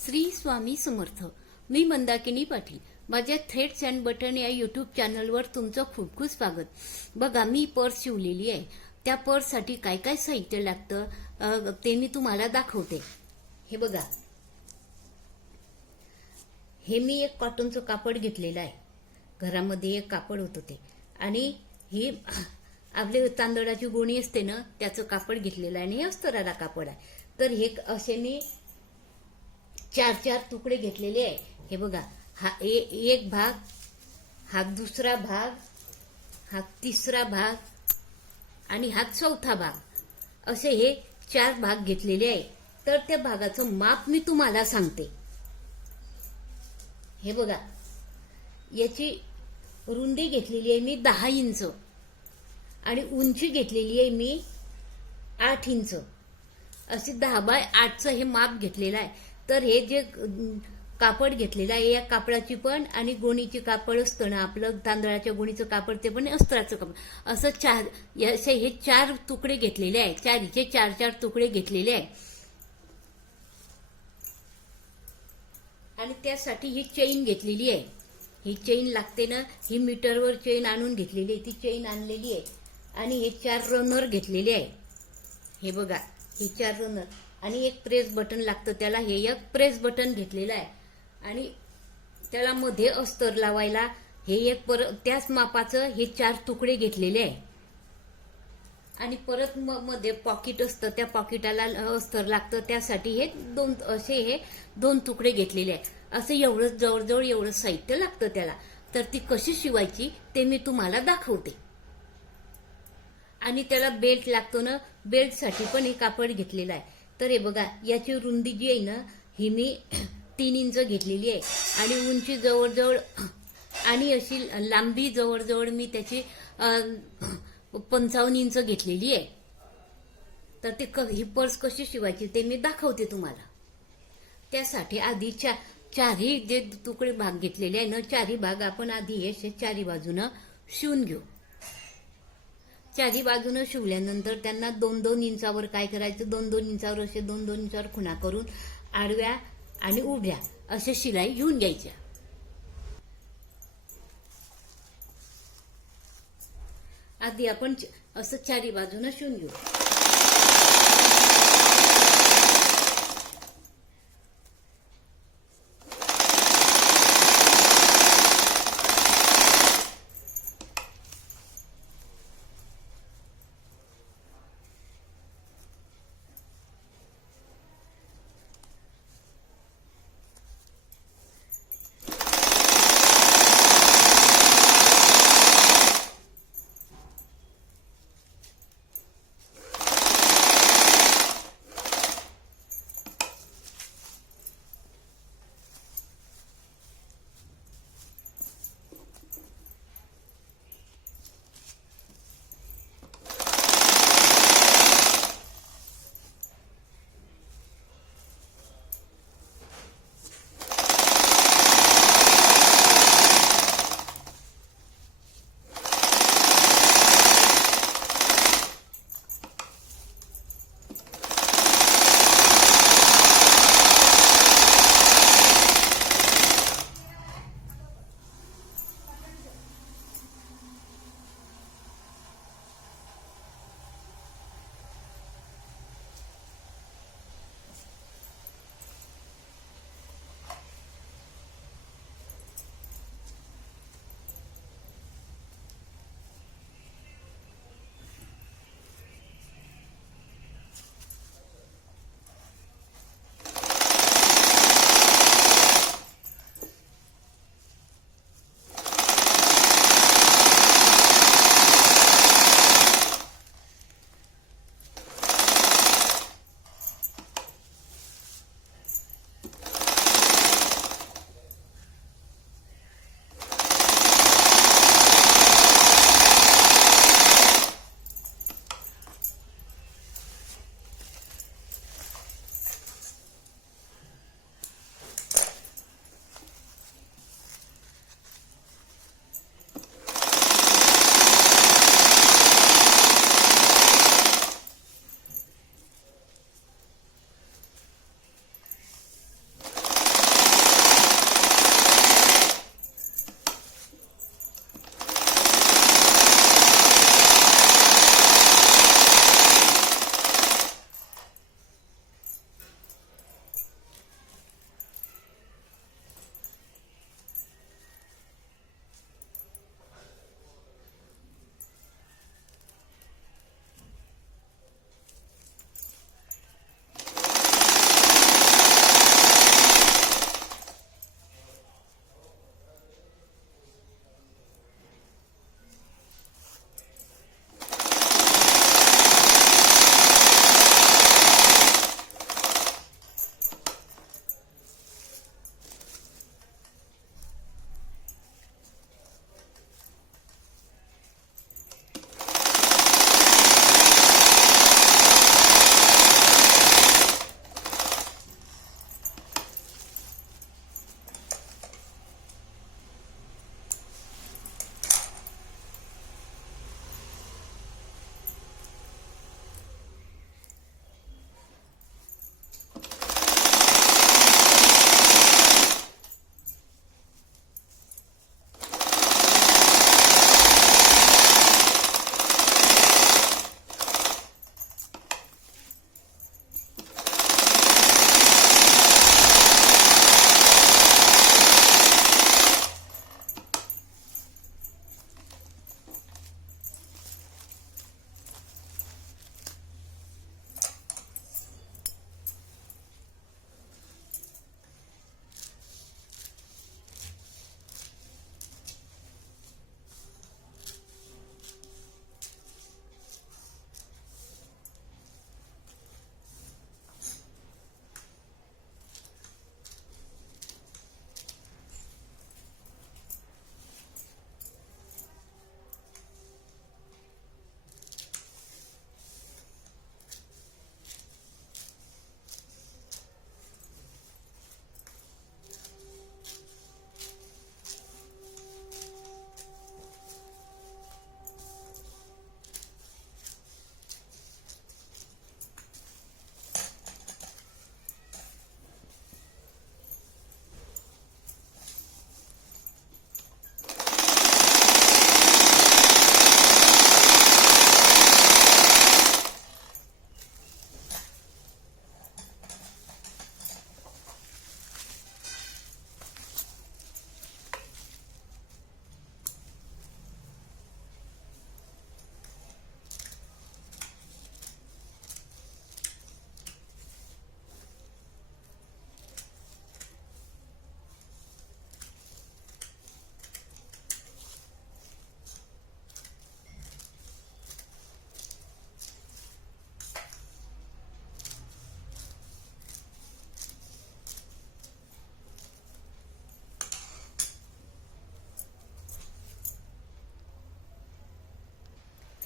श्री स्वामी समर्थ. मी मंदाकिनी पाटील. माझ्या threads and button या YouTube चॅनलवर तुमचं खूप खूप स्वागत. बघा, मी पर्स शिवलेली आहे. त्या पर्ससाठी काय काय साहित्य लागतं ते मी तुम्हाला दाखवते. हे बघा, हे मी एक कॉटनचं कापड घेतलेलं आहे. घरामध्ये एक कापड होतं ते, आणि ही आपले तांदळाची गोणी असते ना, त्याचं कापड घेतलेलं आहे, आणि हे अस्तराला कापड आहे. तर हे असे मी चार चार तुकडे घेतलेले आहे. हे बघा, हा एक भाग, हा दुसरा भाग, हा तिसरा भाग आणि हा चौथा भाग, असे हे चार भाग घेतलेले आहे. तर त्या भागाचं माप मी तुम्हाला सांगते. हे बघा, याची रुंदी घेतलेली आहे मी 10 इंच आणि उंची घेतलेली आहे मी 8 इंच. असे 10 बाय 8चं हे माप घेतलेलं आहे. तर हे जे कापड घेतलेलं आहे, या कापडाची पण आणि गोणीची कापड असतं ना आपलं, तांदळाच्या गोणीचं कापड, ते पण अस्त्राचं कापड, असं असे हे 4 तुकडे घेतलेले आहे. चारीचे 4 तुकडे घेतलेले आहे. आणि त्यासाठी ही चेन घेतलेली आहे. ही चेन लागते ना, ही मीटरवर चेन आणून घेतलेली आहे. ती चेन आणलेली आहे. आणि हे 4 रनर घेतलेले आहे. हे बघा, हे 4 रनर आणि एक प्रेस बटन लागतं त्याला. हे एक प्रेस बटन घेतलेलं आहे. आणि त्याला मध्ये अस्तर लावायला हे एक त्याच मापाचं हे 4 तुकडे घेतलेले आहे. आणि परत मध्ये पॉकेट असतं, त्या पॉकेटाला अस्तर लागतं, त्यासाठी हे दोन तुकडे घेतलेले आहे. असं एवढं जवळजवळ एवढं साहित्य लागतं त्याला. तर ती कशी शिवायची ते मी तुम्हाला दाखवते. आणि त्याला बेल्ट लागतो ना, बेल्टसाठी पण हे कापड घेतलेलं आहे. तर हे बघा, याची रुंदी जी आहे ना, ही मी 3 इंच घेतलेली आहे. आणि उंची जवळजवळ, आणि अशी लांबी जवळजवळ मी त्याची 55 इंच घेतलेली आहे. तर ते ही पर्स कशी शिवायची ते मी दाखवते तुम्हाला. त्यासाठी आधी चारही जे तुकडे भाग घेतलेले आहे ना, चारही भाग आपण आधी असे चारी बाजूनं शिवून घेऊ. चारी बाजूनं शिवल्यानंतर त्यांना 2-2 इंचावर काय करायचं, 2-2 इंचावर असे 2-2 इंचावर खुणा करून आडव्या आणि उभ्या असे शिलाई घेऊन घ्यायच्या. आधी आपण असं चारी बाजूनं शिवून घेऊ.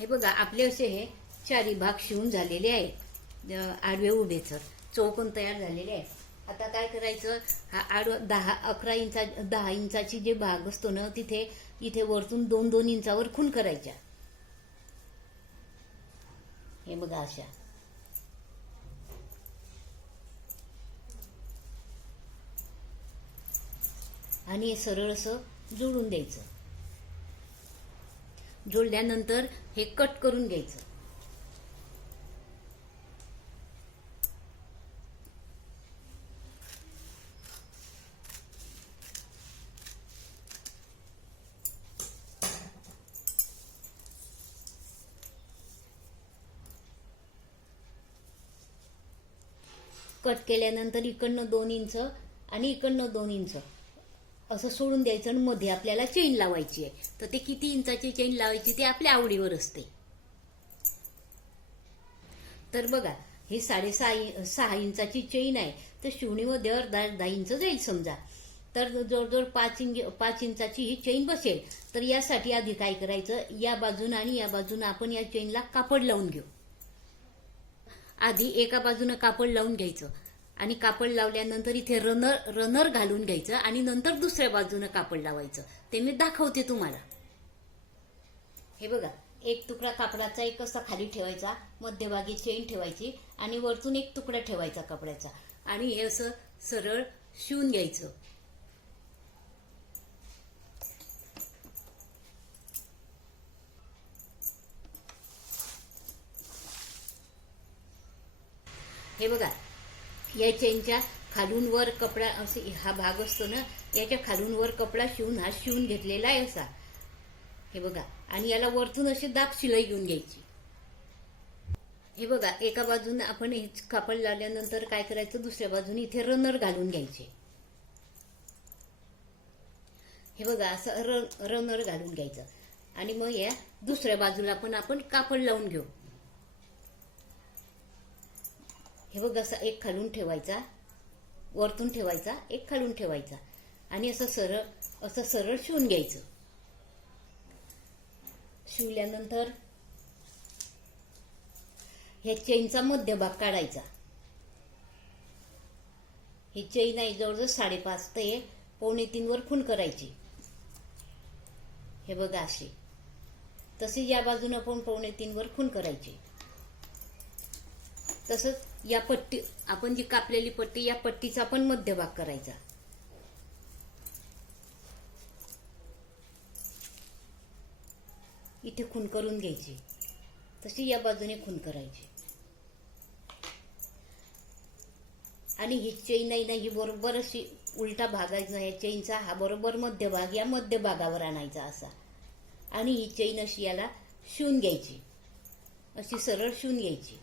हे बघा आपले असे हे चारी भाग शिवून झालेले आहेत. आडवे उभे चौकोन तयार झालेले आहे. आता काय करायचं, हा 10 इंचाची जे भाग असतो ना, इथे वरतून 2-2 इंचावर खूण करायच्या. हे बघा अशा. आणि हे सरळ असं जोडून द्यायचं. जोडल्यानंतर हे कट करून घ्यायचं. कट केल्यानंतर इकडनं 2 इंच आणि इकडनं 2 इंच असं सोडून द्यायचं. आणि मध्ये आपल्याला चेन लावायची आहे. तर ते किती इंचाची चेन लावायची ते आपल्या आवडीवर असते. तर बघा ही 6.5 इंचाची चेन आहे. तर शिवणीमध्ये 10 इंच जाईल समजा. तर जवळजवळ 5 इंचाची ही चेन बसेल. तर यासाठी आधी काय करायचं, या बाजून आणि या बाजून आपण या चेनला कापड लावून घेऊ. आधी एका बाजूनं कापड लावून घ्यायचं आणि कापड लावल्यानंतर इथे रनर घालून घ्यायचं आणि नंतर दुसऱ्या बाजूनं कापड लावायचं. ते मी दाखवते तुम्हाला. हे बघा, एक तुकडा कापडाचा एक असा खाली ठेवायचा, मध्यभागी चेन ठेवायची आणि वरतून एक तुकडा ठेवायचा कपड्याचा आणि हे असं सरळ शिवून घ्यायचं. हे बघा, या चेनच्या खालून वर कपडा असे हा भाग असतो ना, याच्या खालून वर कपडा शिवून हा शिवून घेतलेला आहे असा. हे बघा, आणि याला वरतून अशी दाब शिलाई घेऊन घ्यायची. हे बघा, एका बाजूने आपण हे कापड लावल्यानंतर काय करायचं, दुसऱ्या बाजूने इथे रनर घालून घ्यायचे. हे बघा, असं रनर घालून घ्यायचं आणि मग या दुसऱ्या बाजूला पण आपण कापड लावून घेऊ. हे बघ, असा एक खालून ठेवायचा, वरतून ठेवायचा, एक खालून ठेवायचा आणि असं सरळ शिवून घ्यायचं. शिवल्यानंतर ह्या चेनचा मध्यभाग काढायचा. ही चेन आहे जवळजवळ 5.5 ते 2.25 वर खूण करायची. हे बघा अशी. तशी या बाजूने पण 2.25 वर खूण करायची. तसंच या पट्टी, आपण जी कापलेली पट्टी, या पट्टीचा पण मध्यभाग करायचा. इथे खूण करून घ्यायची. तशी या बाजूने खूण करायची. आणि ही चेन आहे ना, ही बरोबर अशी उलटा भागायचा. या चेनचा हा बरोबर मध्यभाग या मध्यभागावर आणायचा असा. आणि ही चेन अशी याला शिवून घ्यायची, अशी सरळ शिवून घ्यायची.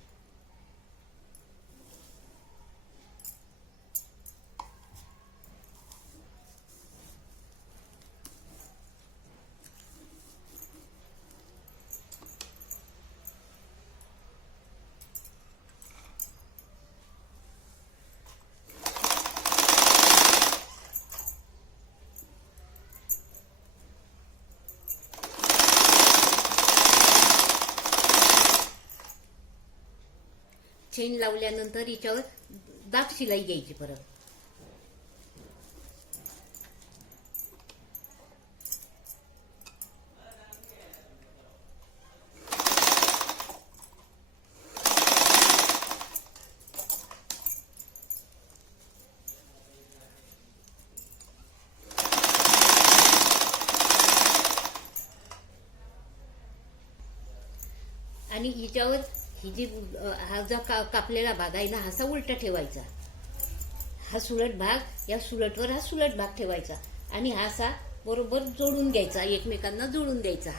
चेन लावल्यानंतर हिच्यावर दाब शिलाई घ्यायची परत. आणि हिच्यावर ही जी हा जो कापलेला भाग आहे ना, असा उलटा ठेवायचा. हा सुलट भाग, या सुलटवर हा सुलट भाग ठेवायचा आणि हा असा बरोबर जोडून घ्यायचा, एकमेकांना जोडून द्यायचा.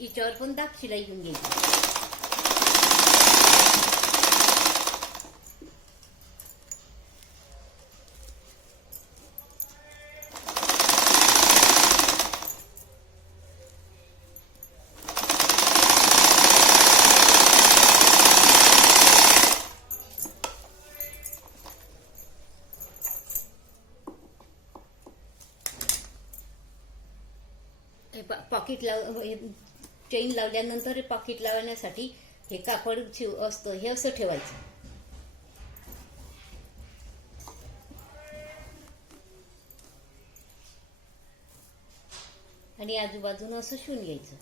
हिच्यावर पण दाब शिलाई घेऊन घ्यायची. पॉकेट चेन लावल्यानंतर पॉकेट लावण्यासाठी हे कापड असतं, हे असं ठेवायचं. आणि आजूबाजूनं असं शिवून घ्यायचं.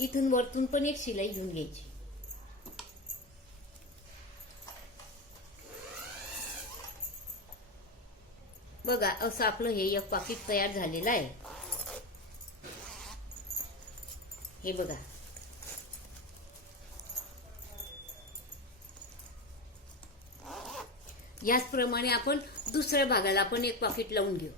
इथून वरतून पण एक शिलाई घेऊन घ्यायची. बघा असं आपलं हे एक पाकिट तयार झालेलं आहे. हे बघा, याचप्रमाणे आपण दुसऱ्या भागाला आपण एक पाकिट लावून घेऊ.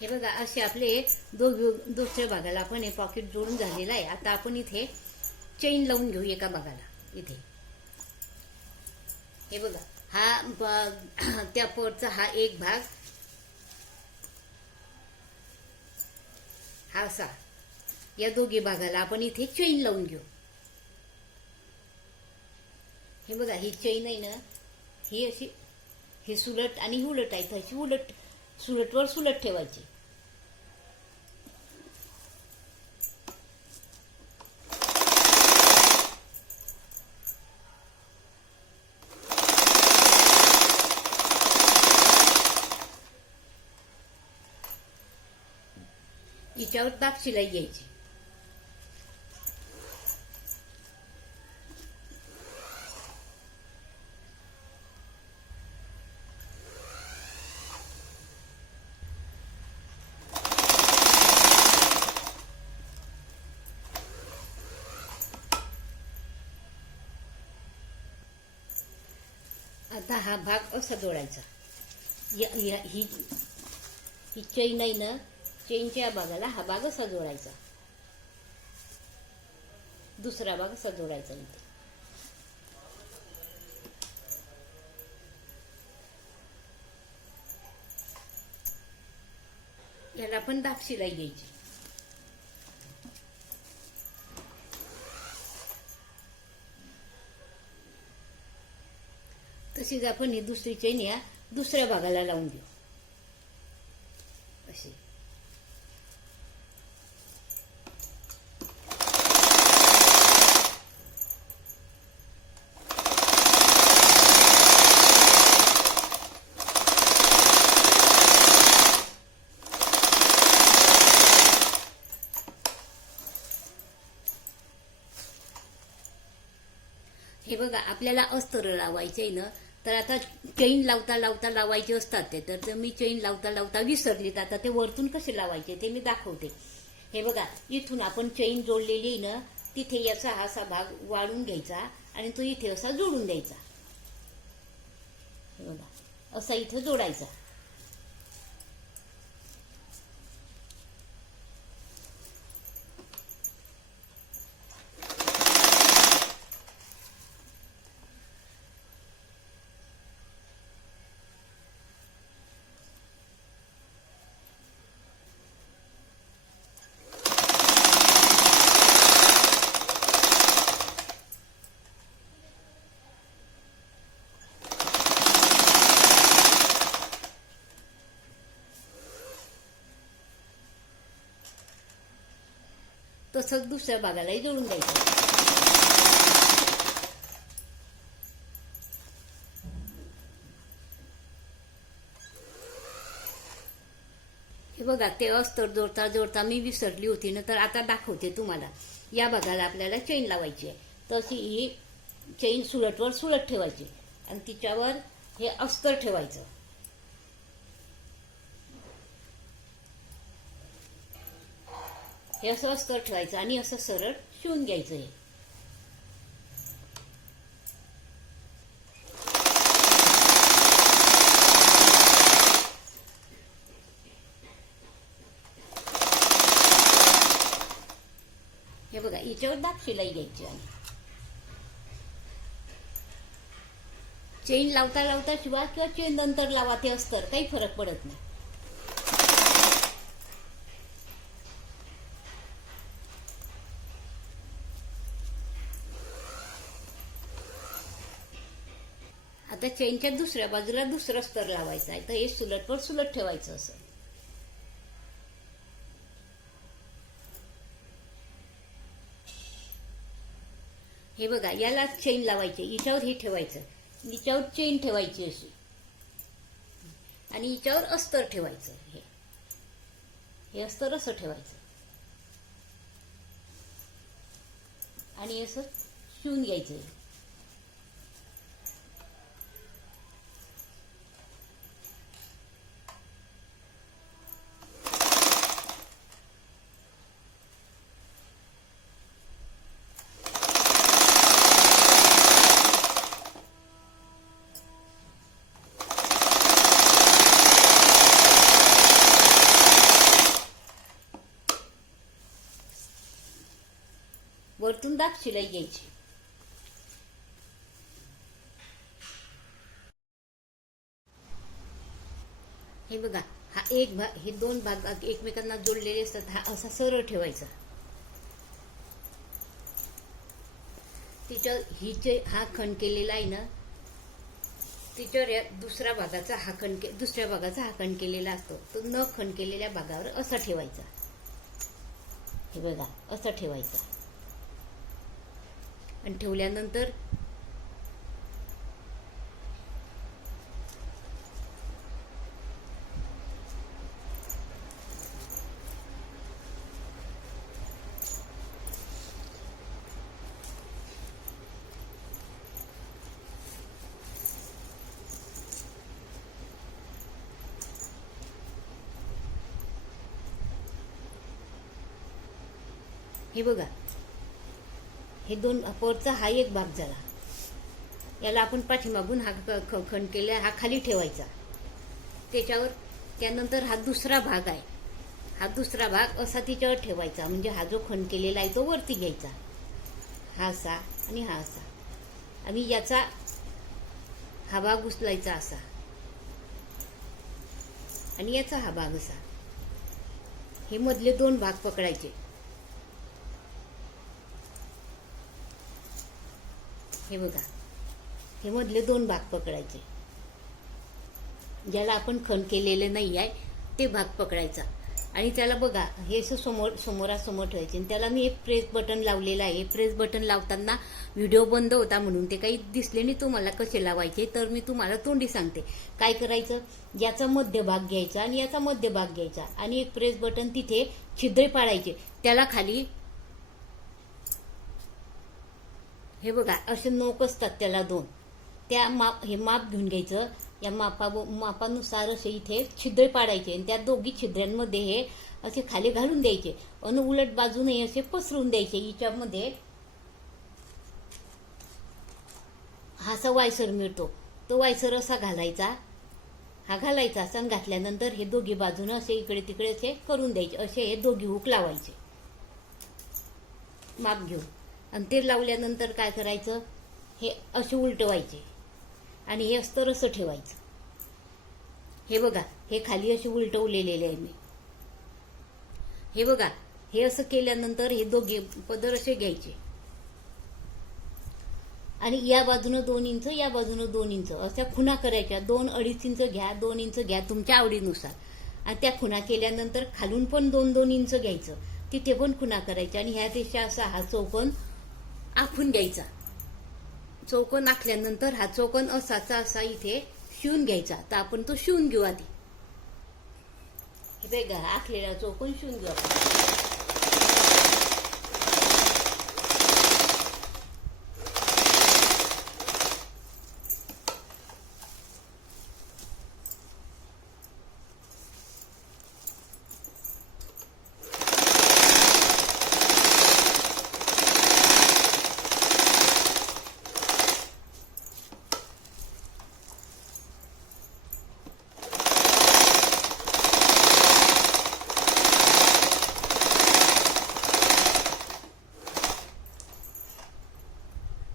हे बघा, असे आपले दुसऱ्या भागाला आपण हे पॉकेट जोडून झालेलं आहे. आता आपण इथे चेन लावून घेऊ एका भागाला. इथे हे बघा, हा त्या पडचा हा एक भाग, हा असा, या दोघी भागाला आपण इथे चेन लावून घेऊ. हे बघा, ही चेन आहे ना, ही अशी, हे सुलट आणि उलट आहे, त्याची उलट सुलटवर सुलट ठेवायची. हिच्यावर दाब शिलाई घ्यायची. आता हा भाग असा जोडायचा. ही चेन आहे ना, चेनच्या भागाला हा भाग असा जोडायचा, दुसरा भाग असा जोडायचा. इथे याला पण दाब शिलाई घ्यायची. तशीच आपण ही दुसरी चेन या दुसऱ्या भागाला लावून घेऊ. अशी हे बघा, आपल्याला अस्तर लावायचे आहे ना, तर आता चेन लावता लावता लावायचे असतात ते, तर मी चेन लावता लावता विसरलीत. आता ते वरतून कसे लावायचे ते मी दाखवते. हे बघा, इथून आपण चेन जोडलेली आहे ना, तिथे याचा असा भाग वाढून घ्यायचा आणि तो इथे असा जोडून द्यायचा. हे बघा, असा इथं जोडायचा. तसंच दुसऱ्या भागालाही जोडून द्यायचं. हे बघा ते अस्तर जोडता जोडता मी विसरली होती ना, तर आता दाखवते तुम्हाला. या भागाला आपल्याला चेन लावायची आहे. तशी ही चेन सुलटवर सुलट ठेवायची आणि तिच्यावर हे अस्तर ठेवायचं. हे असं अस्तर ठेवायचं आणि असं सरळ शिवून घ्यायचं. हे हे बघा याच्यावर दाब शिलाई घ्यायची आणि चेन लावता लावता शिवा किंवा चेन नंतर लावा ते अस्तर, काही फरक पडत नाही. आता चेनच्या दुसऱ्या बाजूला दुसरं अस्तर लावायचं आहे, तर हे सुलटवर सुलट ठेवायचं असं. हे बघा याला चेन लावायची, हिच्यावर हे ठेवायचं, हिच्यावर चेन ठेवायची अशी आणि हिच्यावर अस्तर ठेवायचं. हे अस्तर असं ठेवायचं आणि असं शिवून घ्यायचं. वरतून दाब शिलाई घ्यायची. हे बघा हा एक भाग, हे दोन भाग एकमेकांना जोडलेले असतात. हा असा सरळ ठेवायचा. तिच्या हा खण केलेला आहे ना, तिच्यावर दुसऱ्या भागाचा दुसऱ्या भागाचा हा खण केलेला असतो, तो न खण केलेल्या भागावर असा ठेवायचा. हे बघा असं ठेवायचा आणि ठेवल्यानंतर हे बघा हे दोन वरचा हा एक भाग झाला. याला आपण पाठीमागून हा खण केला, हा खाली ठेवायचा. त्यानंतर हा दुसरा भाग आहे, हा दुसरा भाग असा तिच्यावर ठेवायचा. म्हणजे हा जो खण केलेला आहे तो वरती घ्यायचा, हा असा आणि हा असा, आणि याचा हा भाग उचलायचा असा आणि याचा हा भाग असा. हे मधले दोन भाग पकडायचे. हे बघा हे मधले दोन भाग पकडायचे. ज्याला आपण खण केलेलं नाही आहे ते भाग पकडायचा आणि त्याला बघा हे असं समोरासमोर ठेवायचे. आणि त्याला मी एक प्रेस बटन लावलेलं आहे. प्रेस बटन लावताना व्हिडिओ बंद होता म्हणून ते काही दिसले नाही तुम्हाला कसे लावायचे, तर मी तुम्हाला तोंडी सांगते. काय करायचं, याचा मध्यभाग घ्यायचा आणि याचा मध्यभाग घ्यायचा आणि एक प्रेस बटन तिथे छिद्रे पाडायचे. त्याला खाली हे बघा असे नोक असतात त्याला दोन, त्या हे माप घेऊन घ्यायचं. या मापानुसार असे इथे छिद्रे पाडायचे आणि त्या दोघी छिद्रांमध्ये हे असे खाली घालून द्यायचे आणि उलट बाजूने असे पसरून द्यायचे. हिच्यामध्ये हा असा वायसर मिळतो, तो वायसर असा घालायचा, हा घालायचा असा घातल्यानंतर हे दोघी बाजूने असे इकडे तिकडे असे करून द्यायचे. असे हे दोघी हुक लावायचे माप घेऊन. आणि ते लावल्यानंतर काय करायचं, हे असे उलटवायचे आणि हे अस्तर असं ठेवायचं. हे बघा हे खाली असे उलटवलेले आहे मी. हे बघा हे असं केल्यानंतर हे दोघे पदर असे घ्यायचे आणि या बाजूनं 2 इंच, या बाजूनं 2 इंच अशा खुणा करायच्या. 2-2.5 इंच घ्या, 2 इंच घ्या तुमच्या आवडीनुसार. आणि त्या खुणा केल्यानंतर खालून पण 2-2 इंच घ्यायचं, तिथे पण खुणा करायच्या आणि ह्यापेक्षा असा हा चौकोन आखून घ्यायचा. चौकोन आखल्यानंतर हा चौकोन असाचा असा इथे शिवून घ्यायचा. तर आपण तो शिवून घेऊ आधी. हे बघा आखलेला चौकोन शिवून घेऊ आपण.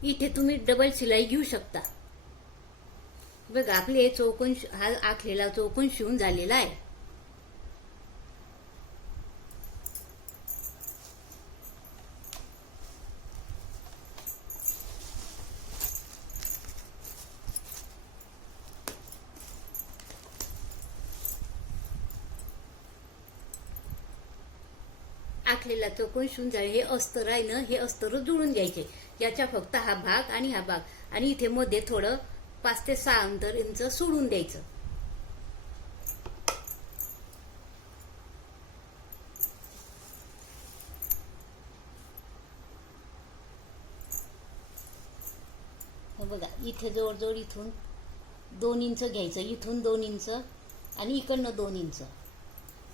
इथे तुम्ही डबल शिलाई घेऊ शकता. बघा आपले चौकोन हा आखलेला चौकोन शिवून झालेला आहे. आखलेला चौकोन शिवून झाले. हे अस्तर आहे ना, हे अस्तर जुळून घ्यायचे. याच्या फक्त हा भाग आणि हा भाग आणि इथे मध्ये थोडं 5 ते 6 इंच सोडून द्यायचं. बघा इथे जवळजवळ इथून 2 इंच घ्यायचं, इथून 2 इंच आणि इकडनं 2 इंच,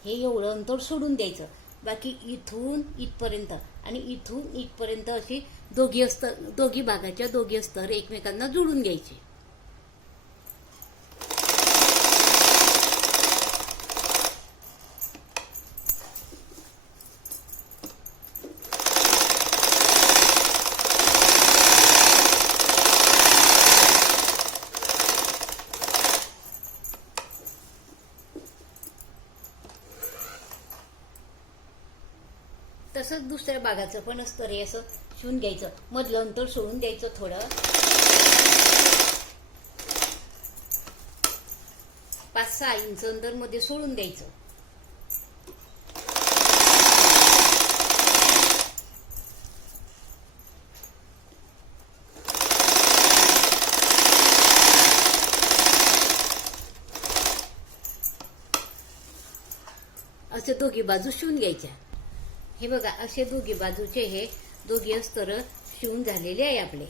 हे एवढं अंतर सोडून द्यायचं. बाकी इथून इथपर्यंत आणि इथून इथपर्यंत अशी दोघी भागाच्या दोघी अस्तर एकमेकांना जोडून घ्यायचे. तसंच दुसऱ्या भागाचं पण अस्तर हे असं शिवून घ्यायचं. मधलं अंतर सोडून द्यायचं थोडं. 5-6 इंच अंतर मध्ये सोडून द्यायचं. असे दोघी बाजू शिवून घ्यायच्या. हे बघा असे दोघी बाजूचे हे दोघी अस्तर शिवून झालेले आहे आपले.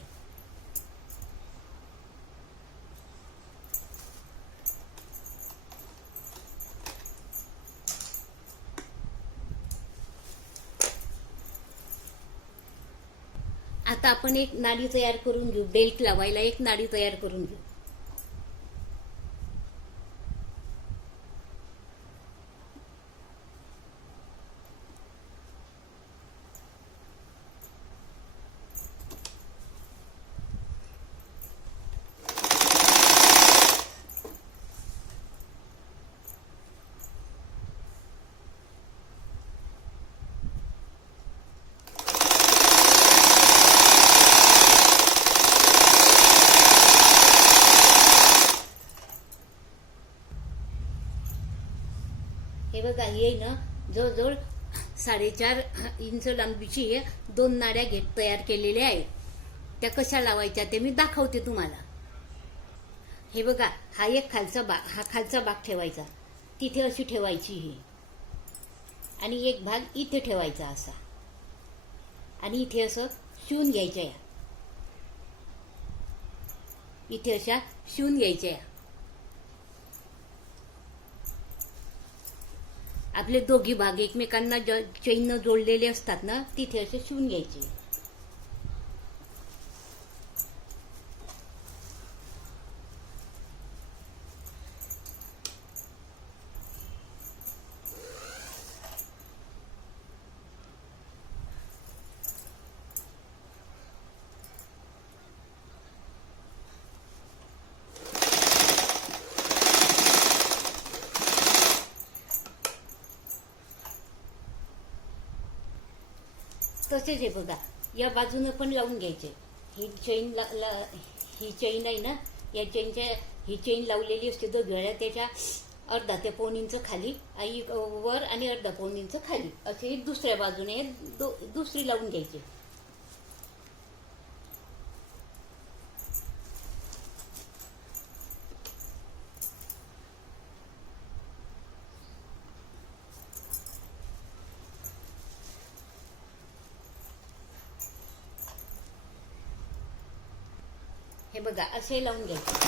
आता आपण एक नाडी तयार करून घेऊ. बेल्ट लावायला एक नाडी तयार करून घेऊ. हे बघा हे ना जवळजवळ 4.5 इंच लांबीची 2 नाड्या तयार केलेल्या आहेत. त्या कशा लावायच्या ते मी दाखवते तुम्हाला. हे बघा हा एक खालचा भाग ठेवायचा, तिथे अशी ठेवायची ही, आणि एक भाग इथे ठेवायचा असा, आणि इथे असं शिवून घ्यायच्या. या इथे अशा शिवून घ्यायच्या. आपले दोघी भाग एकमेकांना चैन जोडलेले असतात ना, तिथे असे शिवून घ्यायचे. तसेच हे बघा या बाजूने पण लावून घ्यायचे. ही चैन आहे ना, या चैनच्या ही चैन लावलेली असते दोघी वेळा, त्याच्या अर्धा ते 1.25 इंच खाली वर आणि अर्धा 1.25 इंच खाली असे दुसऱ्या बाजूने दुसरी लावून घ्यायची. हे बघा असे लावून घ्यायचे.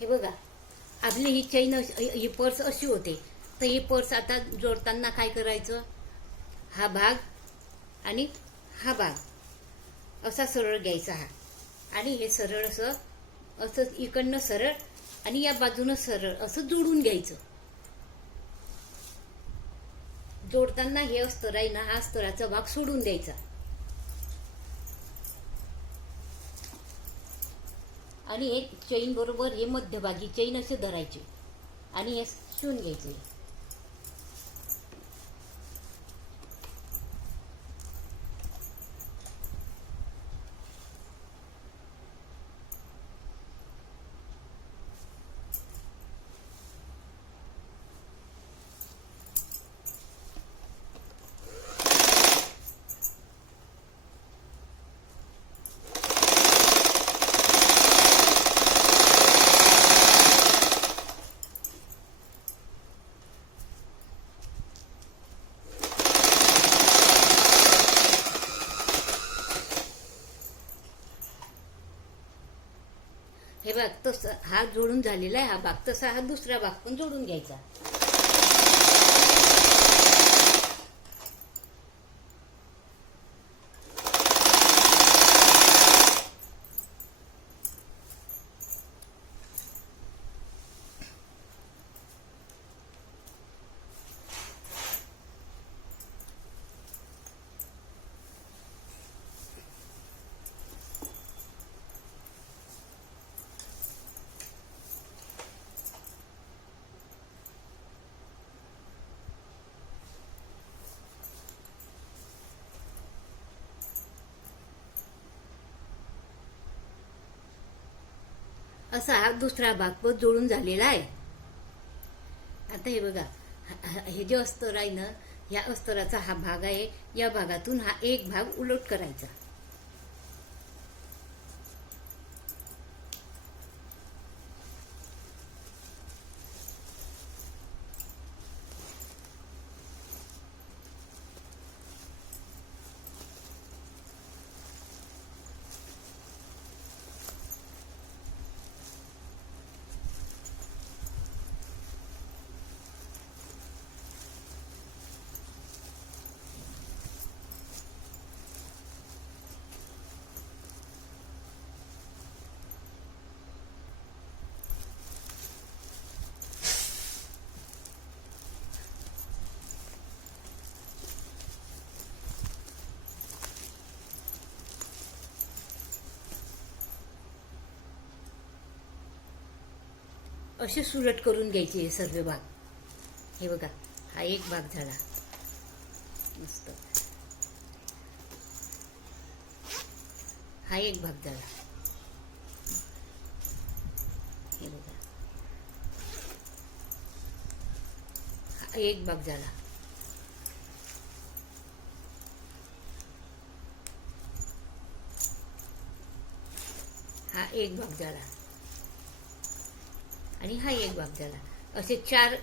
हे बघा आपली ही चैन ही पर्स अशी होते. तर ही पर्स आता जोडताना काय करायचं, हा भाग आणि हा भाग असा सरळ घ्यायचा हा, आणि हे सरळ असं इकडनं सरळ आणि या बाजूनं सरळ असं जोडून घ्यायचं. जोडताना हे अस्तर आहे ना, हा अस्तराचा भाग सोडून द्यायचा आणि हे चैन बरोबर हे मध्यभागी चैन असे धरायचे आणि हे शिवून घ्यायचे. हे भाग तसं हा जोडून झालेला आहे, हा भाग तसा हा दुसरा भाग पण जोडून घ्यायचा. असा हा दुसरा भाग पण जोडून झालेला आहे. आता हे बघा हे जे अस्तर आहे ना, या अस्तराचा हा भाग आहे, या भागातून हा एक भाग उलट करायचा. असे सुलट करून घ्यायचे हे सर्व भाग. हे बघा हा एक भाग झाला मस्त, हा एक भाग झाला. हे बघा हा एक भाग झाला. हा एक भाग झाला आणि हा एक भाग झाला. असे चार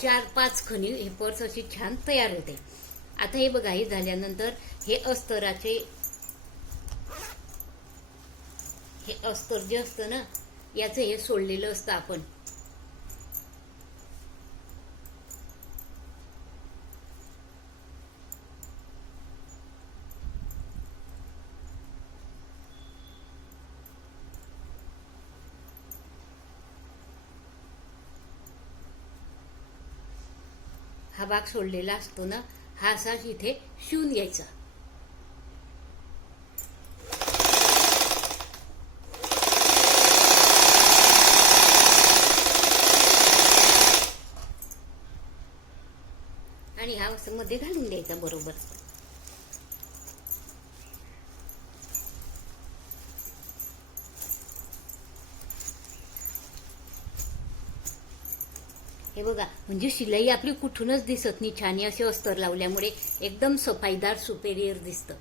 4-5 खणी हे पर्स अशी छान तयार होते. आता हे बघा हे झाल्यानंतर हे अस्तराचे हे अस्तर जे असतं ना, याचं हे सोडलेलं असतं आपण. हा भाग सोडलेला असतो ना, हा असा इथे शिवून घ्यायचा. आणि हा असं मध्ये घालून द्यायचा बरोबर. हे बघा म्हणजे शिलाई आपली कुठूनच दिसत नाही. छान असे अस्तर लावल्यामुळे एकदम सफाईदार सुपेरियर दिसतं.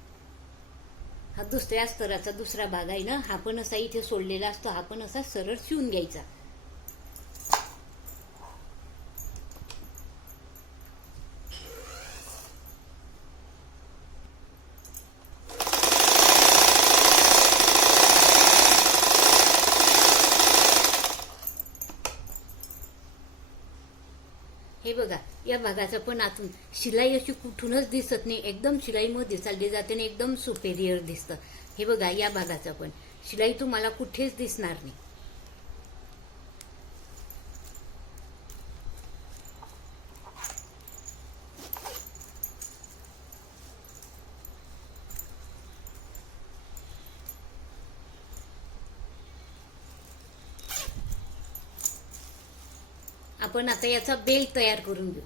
हा दुसऱ्या स्तराचा दुसरा भाग आहे ना, हा पण असा इथे सोडलेला असतो, हा पण असा सरळ शिवून घ्यायचा. हे बघा, या भागाचं पण आतून शिलाई अशी कुठूनच दिसत नाही, एकदम शिलाई मध्ये चालली जाते आणि एकदम सुपेरियर दिसतं. हे बघा, या भागाचं पण शिलाई तुम्हाला कुठेच दिसणार नाही. आपण आता याचा बेल्ट तयार करून घेऊ.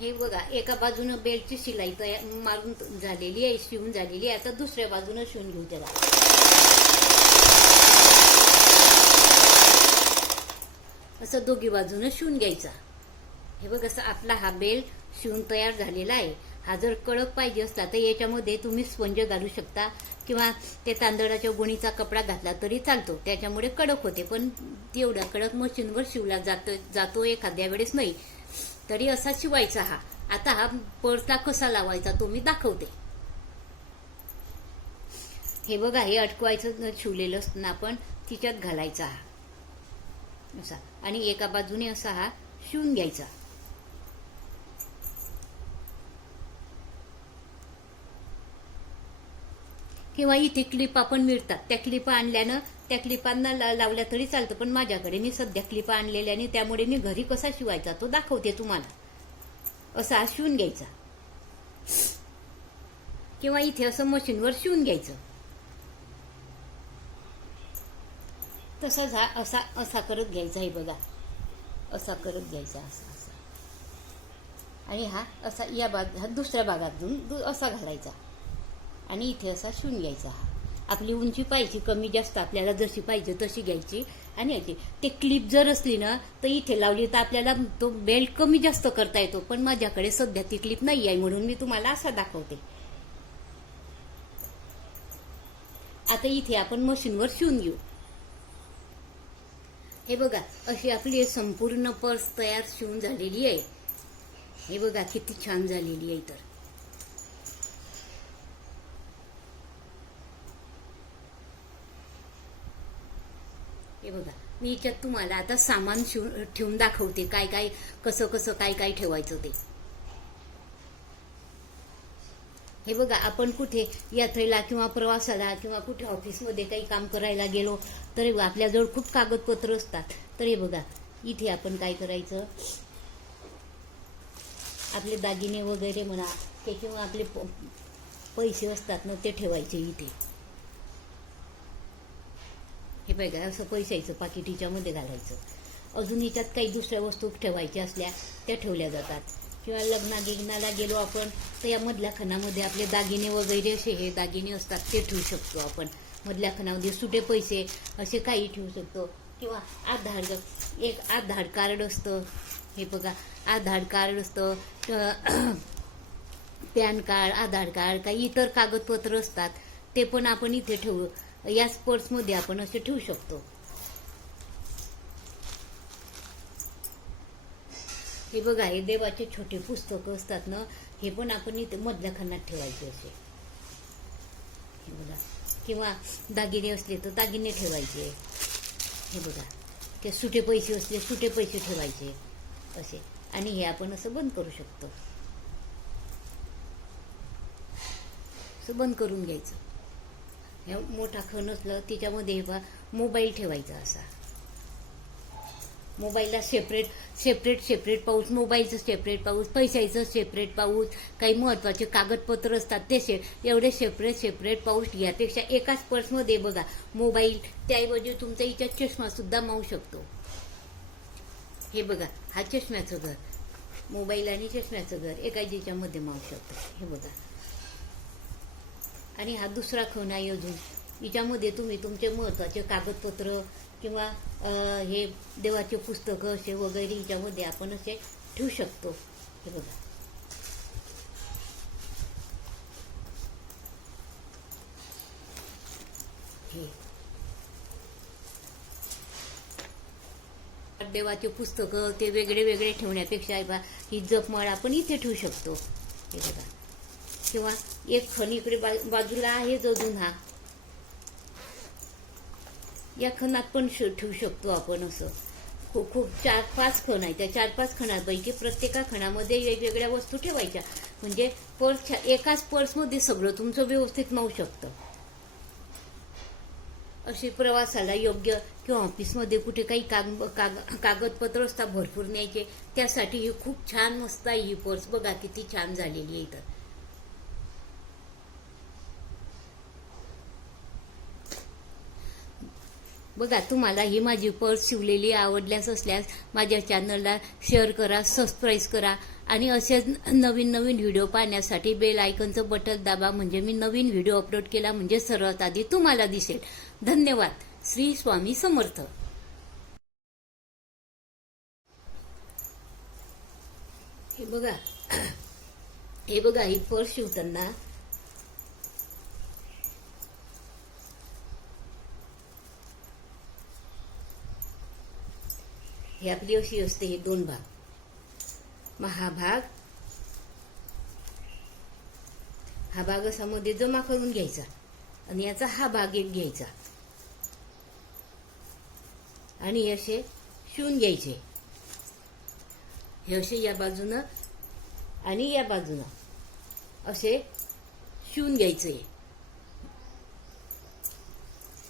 हे बघा, एका बाजूनं बेल्टची शिलाई तयार मारून झालेली आहे, शिवून झालेली आहे. आता दुसऱ्या बाजूनं शिवून घेऊ त्याला. असं दोघी बाजूनं शिवून घ्यायचा. हे बघ, असं आपला हा बेल्ट शिवून तयार झालेला आहे. हा जर कडक पाहिजे असला तर याच्यामध्ये तुम्ही स्पंज घालू शकता किंवा ते तांदळाच्या गोणीचा कपडा घातला तरी चालतो, त्याच्यामुळे कडक होते. पण तेवढा कडक मशीनवर शिवला जातो एखाद्या वेळेस नाही. तरी असा शिवायचा हा. आता हा पडता कसा लावायचा तो मी दाखवते. हे बघा, हे अटकवायचं शिवलेलं असताना आपण तिच्यात घालायचा हा असा, आणि एका बाजूने असा हा शिवून घ्यायचा. किंवा इथे क्लिपा पण मिळतात, त्या क्लिपा आणल्यानं त्या क्लिपांना लावल्या तरी चालतं. पण माझ्याकडे मी सध्या क्लिपा आणलेल्याने त्यामुळे मी घरी कसा शिवायचा तो दाखवते तुम्हाला. असा शिवून घ्यायचा किंवा इथे असं मशीनवर शिवून घ्यायचं. तसाच हा असा असा करत घ्यायचा. हे बघा, असा करत घ्यायचा असा असा, आणि हा असा या हा दुसऱ्या भागातून असा घालायचा आणि इथे असा शिवून घ्यायचा. हा आपली उंची पाहिजे कमी जास्त आपल्याला जशी पाहिजे तशी घ्यायची आणि याची ते क्लिप जर असली ना तर इथे लावली तर आपल्याला तो बेल्ट कमी जास्त करता येतो. पण माझ्याकडे सध्या ती क्लिप नाही आहे म्हणून मी तुम्हाला असा दाखवते. आता इथे आपण मशीनवर शिवून घेऊ. हे बघा, अशी आपली संपूर्ण पर्स तयार शिवून झालेली आहे. हे बघा किती छान झालेली आहे. तर हे बघा, मी याच्यात तुम्हाला आता सामान ठेवून दाखवते, काय काय कसं कसं काय काय ठेवायचं ते. हे बघा, आपण कुठे यात्रेला किंवा प्रवासाला किंवा कुठे ऑफिसमध्ये काही काम करायला गेलो तर हे बघा, आपल्याजवळ खूप कागदपत्र असतात. तर हे बघा, इथे आपण काय करायचं, आपले दागिने वगैरे म्हणा ते किंवा आपले पैसे असतात ना ते ठेवायचे इथे. हे बघा, असं पैशाचं पाकिट हिच्यामध्ये घालायचं. अजून हिच्यात काही दुसऱ्या वस्तू ठेवायच्या असल्या त्या ठेवल्या जातात. किंवा लग्नाला गेलो आपण तर या मधल्या खणामध्ये आपले दागिने वगैरे असे हे दागिने असतात ते ठेवू शकतो आपण. मधल्या खणामध्ये सुटे पैसे असे काही ठेवू शकतो. किंवा एक आधार कार्ड असतं. हे बघा, आधार कार्ड असतं, पॅन कार्ड, आधार कार्ड, काही इतर कागदपत्र असतात ते पण आपण इथे ठेवू. याच पर्समध्ये आपण असे ठेवू शकतो. हे बघा, हे देवाचे छोटे पुस्तकं असतात ना, हे पण आपण इथे मधल्या खणात ठेवायचे असे. हे बघा, किंवा दागिने असले तर दागिने ठेवायचे. हे बघा, ते सुटे पैसे असले सुटे पैसे ठेवायचे असे. आणि हे आपण असं बंद करू शकतो. असं बंद करून घ्यायचं. हे मोठा खण असलं त्याच्यामध्ये हे बघा मोबाईल ठेवायचा असा. मोबाईलला सेपरेट पाऊच, मोबाईलचं सेपरेट पाऊच, पैशाचं सेपरेट पाऊच, काही महत्त्वाचे कागदपत्र असतात ते एवढे सेपरेट पाऊच घ्यापेक्षा एकाच पर्समध्ये बघा मोबाईल, त्याऐवजी तुमचा हिच्यात चष्मासुद्धा मावू शकतो. हे बघा, हा चष्म्याचं घर, मोबाईल आणि चष्म्याचं घर एकाच याच्यामध्ये मावू शकतो. हे बघा, आणि हा दुसरा खण आहे अजून. हिच्यामध्ये तुम्ही तुमचे महत्त्वाचे कागदपत्र किंवा हे देवाचे पुस्तकं असे वगैरे हिच्यामध्ये आपण असे ठेवू शकतो. हे बघा, हे देवाचे पुस्तकं ते वेगळे वेगळे ठेवण्यापेक्षा ही जपमाळ आपण इथे ठेवू शकतो. हे बघा, किंवा एक खण इकडे बाजूला आहेच अजून. हा या खणात पण ठेवू शकतो आपण. असं खूप 4-5 खण आहे. त्या 4-5 खणापैकी प्रत्येका खणामध्ये वेगवेगळ्या वस्तू ठेवायच्या. म्हणजे एकाच पर्समध्ये सगळं तुमचं व्यवस्थित मावू शकतं. असे प्रवासाला योग्य किंवा ऑफिसमध्ये कुठे काही कागदपत्र असतात भरपूर न्यायचे, त्यासाठी ही खूप छान मस्त आहे ही पर्स. बघा किती छान झालेली आहे. इथं बघा, तुम्हाला ही माझी पर्स शिवलेली आवडल्यास असल्यास माझ्या चॅनलला शेअर करा, सबस्क्राईब करा आणि असेच नवीन व्हिडिओ पाहण्यासाठी बेल आयकॉनचं बटन दाबा. म्हणजे मी नवीन व्हिडिओ अपलोड केला म्हणजे सर्वात आधी तुम्हाला दिसेल. धन्यवाद. श्री स्वामी समर्थ. हे बघा, ही पर्स शिवताना ही आपली अशी असते. हे 2 भाग, हा भाग असा मध्ये जमा करून घ्यायचा आणि याचा हा भाग एक घ्यायचा आणि असे शिवून घ्यायचे. हे असे या बाजूनं आणि या बाजूनं असे शिवून घ्यायचे.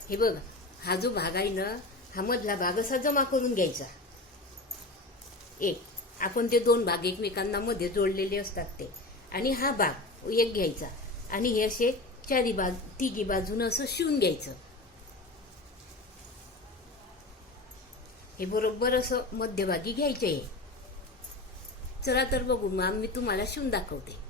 हे बघा, हा जो भाग आहे ना, हा मधला भाग असा जमा करून घ्यायचा. आपण ते 2 भाग एकमेकांना मध्ये जोडलेले असतात ते. आणि हा भाग एक घ्यायचा आणि हे असे तिघी बाजूनं असं शिवून घ्यायचं. हे बरोबर असं मध्यभागी घ्यायचं आहे. चला तर बघू, मग मी तुम्हाला शिवून दाखवते.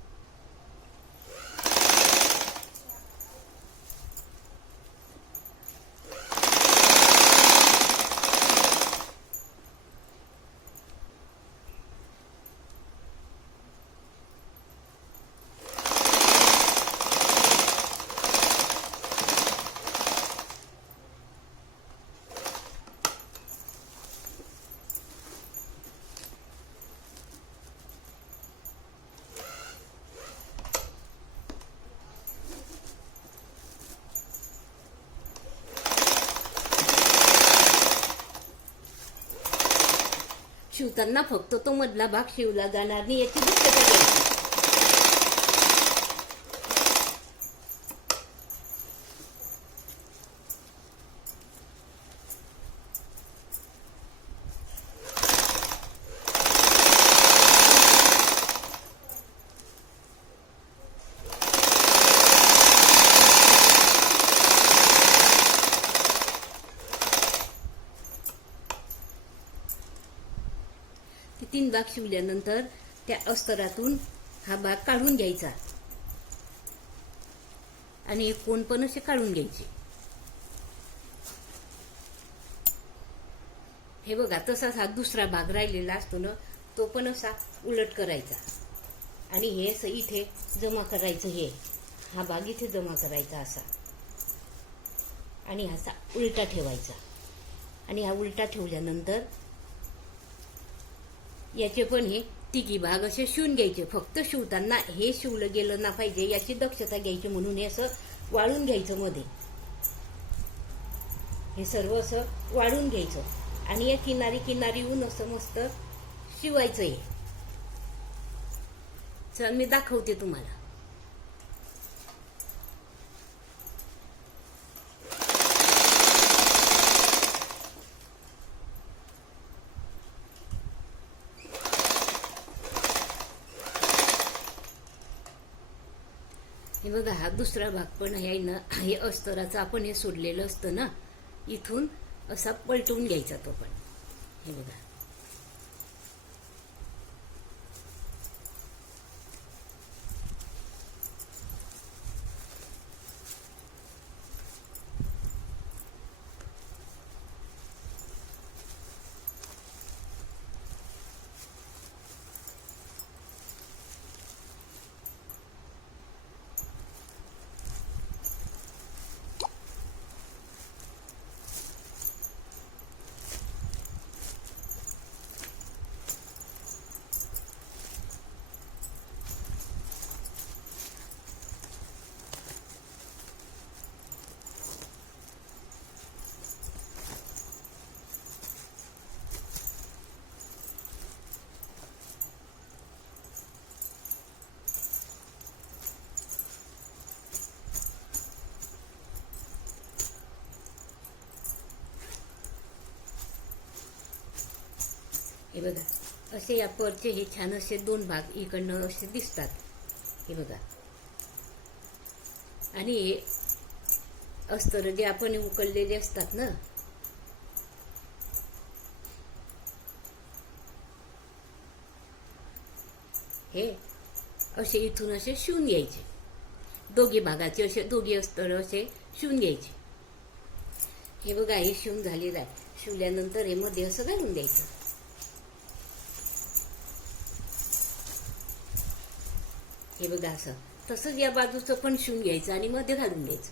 शिवताना फक्त तो मधला भाग शिवला जाणार नाही याची दक्षता घ्यायची. ती 3 भाग शिवल्यानंतर त्या अस्तरातून हा भाग काढून घ्यायचा आणि एक कोण पण असे काढून घ्यायचे. हे बघा, तसाच हा दुसरा भाग राहिलेला असतो ना, तो पण असा उलट करायचा आणि हे असं इथे जमा करायचं. हा भाग इथे जमा करायचा असा आणि असा उलटा ठेवायचा. आणि हा उलटा ठेवल्यानंतर याचे पण हे तिघी भाग असे शिवून घ्यायचे. फक्त शिवताना हे शिवलं गेलं ना पाहिजे याची दक्षता घ्यायची, म्हणून हे असं वाळून घ्यायचं. मध्ये हे सर्व असं वाळून घ्यायचं आणि या किनारी किनारीहून असं मस्त शिवायचं. हे चल मी दाखवते तुम्हाला. हे बघा, हा दुसरा भाग पण आहे ना, हे अस्तराचं आपण हे सोडलेलं असतं ना, इथून असा पलटवून घ्यायचा तो पण. हे बघा, हे बघा, असे या परचे हे छान असे 2 भाग इकडनं असे दिसतात. हे बघा, आणि हे अस्तर जे आपण उकळलेले असतात ना, हे असे इथून असे शिवून घ्यायचे. दोघे भागाचे असे दोघे अस्तर असे शिवून घ्यायचे. हे बघा, हे शिवून झालेलं आहे. शिवल्यानंतर हे मध्ये असं घालून द्यायचं. हे बघा, असं तसंच या बाजूचं पण शिवून घ्यायचं आणि मध्ये घालून द्यायचं.